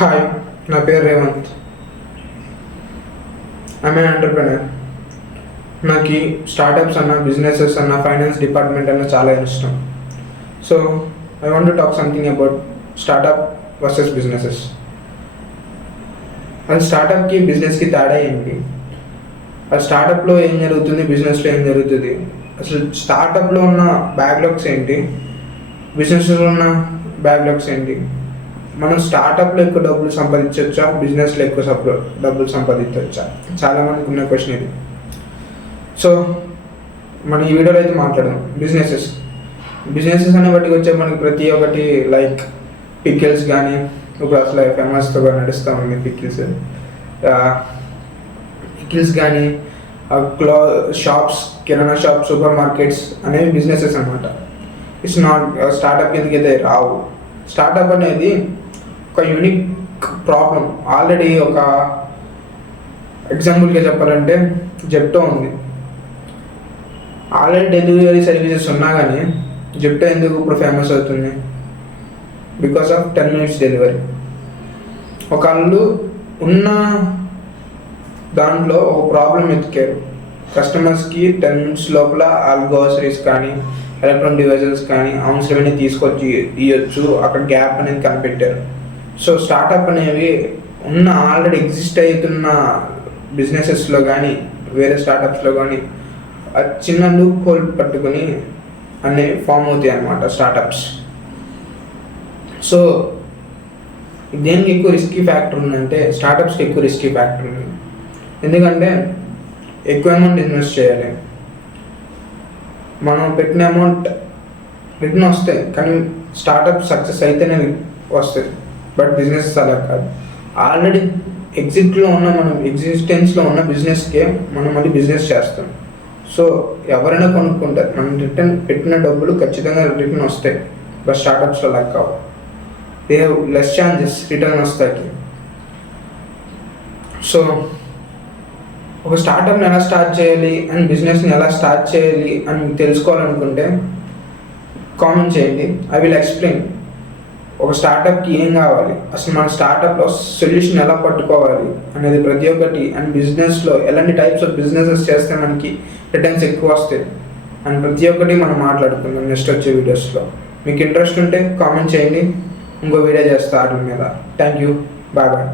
Hi, నా పేరు Revanth. I'm a entrepreneur. నాకు ఈ స్టార్టప్స్ అన్న, బిజినెసెస్ అన్న, ఫైనాన్స్ డిపార్ట్మెంట్ అన్న చాలా ఇష్టం. So I want to talk something about startup versus businesses. అది స్టార్టప్కి బిజినెస్కి తేడా ఏంటి, అది స్టార్టప్లో ఏం జరుగుతుంది, బిజినెస్లో ఏం జరుగుతుంది, అసలు స్టార్టప్లో ఉన్న బ్యాక్లాగ్స్ ఏంటి, బిజినెస్లో ఉన్న బ్యాక్లాగ్స్ ఏంటి, మనం స్టార్టప్లో ఎక్కువ డబ్బులు సంపాదించవచ్చా, బిజినెస్లో ఎక్కువ డబ్బులు సంపాదించవచ్చా, చాలామందికి ఉన్న క్వశ్చన్ ఇది. సో మనం ఈ వీడియోలో అయితే మాట్లాడదాం బిజినెసెస్ అనే బట్టి వచ్చే మనకి ప్రతి ఒక్కటి లైక్ పికిల్స్ కానీ, ఇప్పుడు అసలు ఫేమస్తో నడుస్తూ ఉంది పికిల్స్ కానీ, షాప్స్, కిరాణా షాప్, సూపర్ మార్కెట్స్ అనేవి బిజినెసెస్ అనమాట. ఇట్స్ నాట్ స్టార్టప్ కిందకైతే రావు. స్టార్టప్ అనేది ఒక యూనిక్ ప్రాబ్లం. ఆల్రెడీ ఒక ఎగ్జాంపుల్గా చెప్పాలంటే జెప్టో ఉంది. ఆల్రెడీ డెలివరీ సర్వీసెస్ ఉన్నా కానీ జెప్టో ఎందుకు ఇప్పుడు ఫేమస్ అవుతుంది? Because of 10 minutes delivery. ఒకళ్ళు ఉన్న దాంట్లో ఒక ప్రాబ్లం ఎత్తికారు. కస్టమర్స్కి 10 minutes లోపల వాళ్ళ గ్రోసరీస్ కానీ, ఎలక్ట్రానిక్ డివైజెస్ కానీ అవసరమైన తీసుకొచ్చి ఇవ్వచ్చు. అక్కడ గ్యాప్ అనేది కనిపెట్టారు. సో స్టార్టప్ అనేవి ఉన్న ఆల్రెడీ ఎగ్జిస్ట్ అవుతున్న బిజినెసెస్లో కానీ, వేరే స్టార్టప్స్లో కానీ చిన్న లూప్ హోల్ పట్టుకొని అన్నీ ఫామ్ అవుతాయి అన్నమాట స్టార్టప్స్. సో దేనికి ఎక్కువ రిస్కీ ఫ్యాక్టర్ ఉందంటే స్టార్టప్స్కి ఎక్కువ రిస్కీ ఫ్యాక్టర్ ఉంది. ఎందుకంటే ఎక్కువ అమౌంట్ ఇన్వెస్ట్ చేయాలి. మనం పెట్టిన అమౌంట్ రిటర్న్ వస్తాయి, కానీ స్టార్టప్ సక్సెస్ అయితేనే వస్తుంది. బట్ బిజినెస్ అలా కాదు. ఆల్రెడీ ఎగ్జిస్టెన్స్లో ఉన్న బిజినెస్కే మనం మళ్ళీ బిజినెస్ చేస్తాం. సో ఎవరైనా కొనుక్కుంటారు. మనం రిటర్న్ పెట్టిన డబ్బులు ఖచ్చితంగా రిటర్న్ వస్తాయి. బట్ స్టార్టప్స్లో అలా కావు. They have less chances return వస్తాయి. సో ఒక స్టార్టప్ని ఎలా స్టార్ట్ చేయాలి అండ్ బిజినెస్ని ఎలా స్టార్ట్ చేయాలి అని తెలుసుకోవాలనుకుంటే కామెంట్ చేయండి. I will explain. ఒక స్టార్టప్కి ఏం కావాలి, అసలు మన స్టార్టప్లో సొల్యూషన్ ఎలా పట్టుకోవాలి అనేది ప్రతి ఒక్కటి, అండ్ బిజినెస్లో ఎలాంటి టైప్స్ ఆఫ్ బిజినెసెస్ చేస్తే మనకి రిటర్న్స్ ఎక్కువ వస్తాయి అండ్ ప్రతి ఒక్కటి మనం మాట్లాడుకుందాం నెక్స్ట్ వచ్చే వీడియోస్లో. మీకు ఇంట్రెస్ట్ ఉంటే కామెంట్ చేయండి. ఇంకో వీడియో చేస్తా వాటి మీద. Thank you. Bye bye.